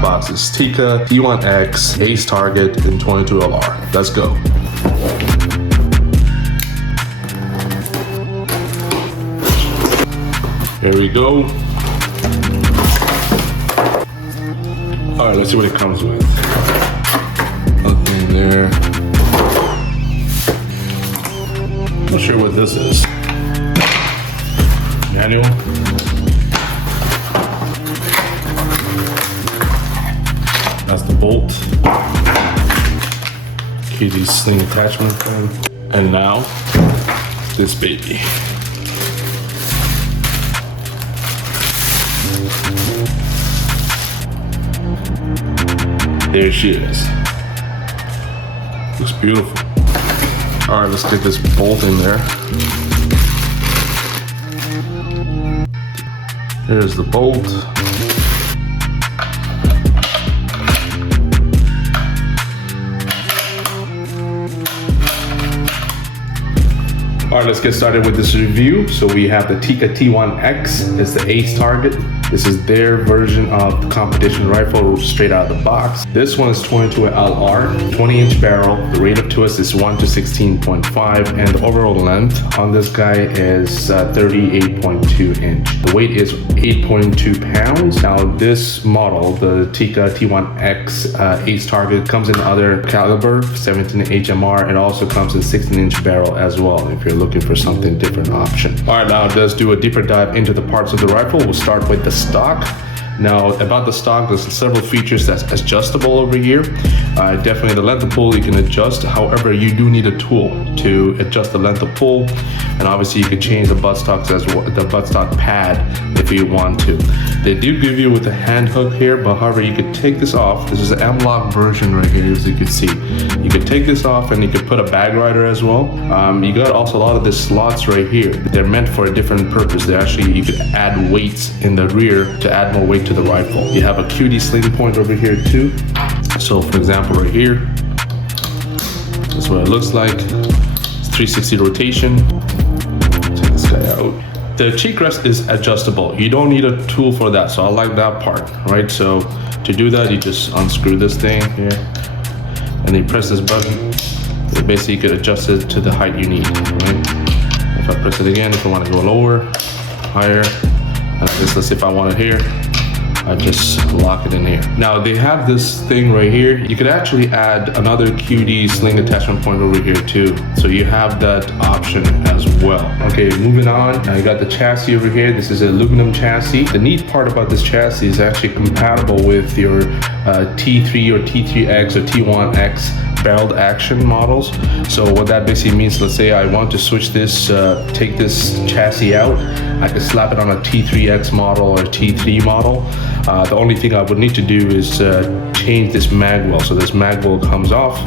the box is Tikka T1x ACE Target in 22 LR. Let's go. Here we go. All right, let's see what it comes with. Nothing there. Not sure what this is. Manual. That's the bolt. KD sling attachment thing. And now, this baby. There she is. Looks beautiful. All right, let's get this bolt in there. Here's the bolt. All right, let's get started with this review. So we have the Tikka T1x. It's the ACE Target. This is their version of the competition rifle straight out of the box. This one is 22 LR, 20-inch barrel. The rate of twist is 1 to 16.5, and the overall length on this guy is 38.2 inch. The weight is 8.2 pounds. Now this model, the Tikka T1x ACE Target, comes in other caliber, 17 HMR. It also comes in 16-inch barrel as well, if you're looking for something different option. All right, now let's do a deeper dive into the parts of the rifle. We'll start with the stock. Now about the stock, there's several features that's adjustable over here. Definitely the length of pull you can adjust. However, you do need a tool to adjust the length of pull, and obviously you can change the buttstocks as well, the buttstock pad if you want to. They do give you with a hand hook here, but however you could take this off. This is an M-LOK version right here, as you can see. You could take this off and you could put a bag rider as well. You got also a lot of the slots right here. They're meant for a different purpose. They actually, you could add weights in the rear to add more weight to the rifle. You have a QD sling point over here too. So for example, right here, that's what it looks like. It's 360 rotation. Take this guy out. The cheek rest is adjustable. You don't need a tool for that, so I like that part, right? So to do that, you just unscrew this thing here, and then you press this button. So basically, you could adjust it to the height you need, right? If I press it again, if I want to go lower, higher, and let's see if I want it here, I just lock it in here. Now they have this thing right here. You could actually add another QD sling attachment point over here too. So you have that option as well. Okay, moving on. Now you got the chassis over here. This is an aluminum chassis. The neat part about this chassis is actually compatible with your T3 or T3X or T1X barreled action models. So what that basically means, let's say I want to switch this, take this chassis out, I could slap it on a T3X model or T3 model. The only thing I would need to do is change this mag well. So this mag well comes off,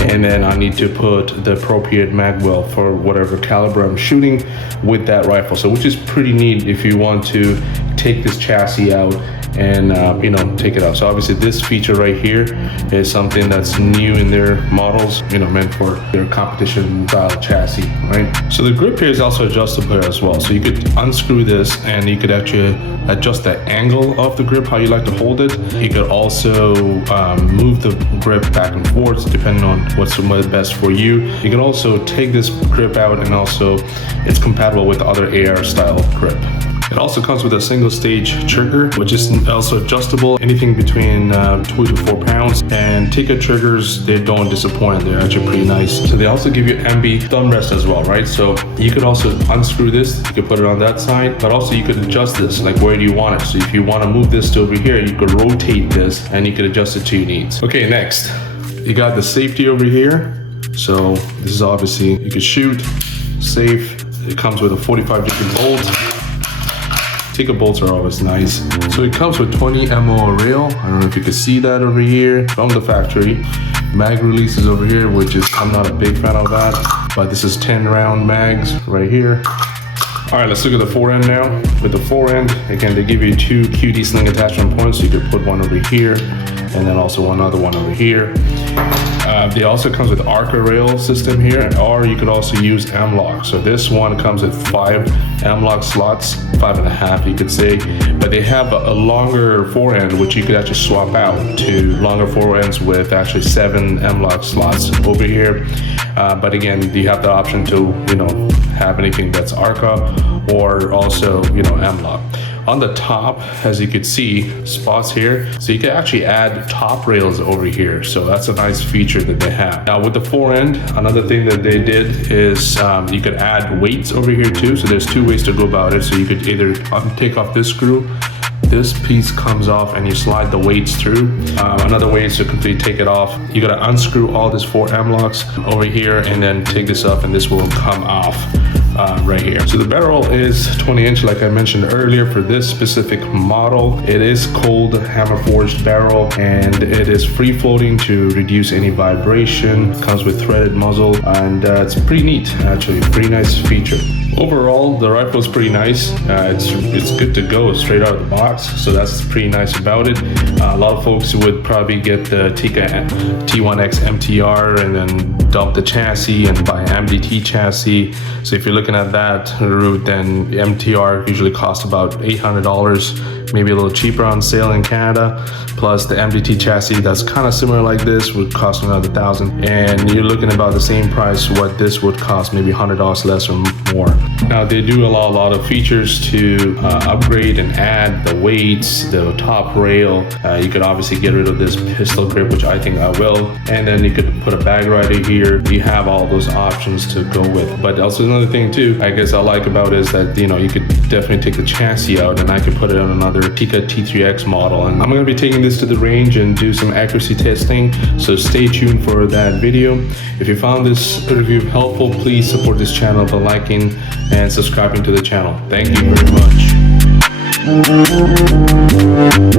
and then I need to put the appropriate mag well for whatever caliber I'm shooting with that rifle. So which is pretty neat if you want to take this chassis out and take it out. So obviously this feature right here is something that's new in their models, meant for their competition style chassis, right? So the grip here is also adjustable here as well. So you could unscrew this and you could actually adjust the angle of the grip, how you like to hold it. You could also move the grip back and forth depending on what's best for you. You can also take this grip out, and also it's compatible with other AR style grip. It also comes with a single stage trigger, which is also adjustable, anything between 2 to 4 pounds. And Tikka triggers, they don't disappoint. They're actually pretty nice. So they also give you MB thumb rest as well, right? So you could also unscrew this, you could put it on that side, but also you could adjust this, like where do you want it? So if you want to move this to over here, you could rotate this and you could adjust it to your needs. Okay, next, you got the safety over here. So this is obviously, you could shoot, safe. It comes with a 45-degree bolt. Tikka bolts are always nice. So it comes with 20 MOA Rail. I don't know if you can see that over here from the factory. Mag releases over here, which is, I'm not a big fan of that, but this is 10 round mags right here. All right, let's look at the Forend now. With the Forend, again, they give you two QD sling attachment points. So you could put one over here and then also one other one over here. They also comes with ARCA Rail system here, or you could also use M-LOK. So this one comes with 5 M-LOK slots, 5.5 you could say, but they have a longer forend which you could actually swap out to longer forends with actually 7 M-LOK slots over here. But again, you have the option to, have anything that's ARCA or also, M-LOK. On the top, as you can see, spots here, so you can actually add top rails over here. So that's a nice feature that they have. Now with the Forend, another thing that they did is you could add weights over here too. So there's 2 ways to go about it. So you could either take off this screw, this piece comes off and you slide the weights through. Another way is to completely take it off. You gotta unscrew all these 4 M-LOKs over here and then take this up and this will come off. Right here. So the barrel is 20-inch, like I mentioned earlier. For this specific model, it is cold hammer forged barrel and it is free floating to reduce any vibration. Comes with threaded muzzle and it's pretty neat, actually. Pretty nice feature. Overall, the rifle is pretty nice. It's good to go straight out of the box, so that's pretty nice about it. A lot of folks would probably get the Tikka T1x MTR and then dump the chassis and buy MDT chassis. So if you're looking at that route, then the MTR usually costs about $800, maybe a little cheaper on sale in Canada. Plus the MDT chassis that's kind of similar like this would cost another $1,000, and you're looking about the same price what this would cost, maybe $100 less or more. Now they do allow a lot of features to upgrade and add the weights, the top rail. You could obviously get rid of this pistol grip, which I think I will, and then you could put a bag rider here. You have all those options to go with. But also another thing too, I guess I like about it is that you could definitely take the chassis out and I could put it on another Tikka T3X model. And I'm going to be taking this to the range and do some accuracy testing, so stay tuned for that video. If you found this review helpful, please support this channel by liking and subscribing to the channel. Thank you very much.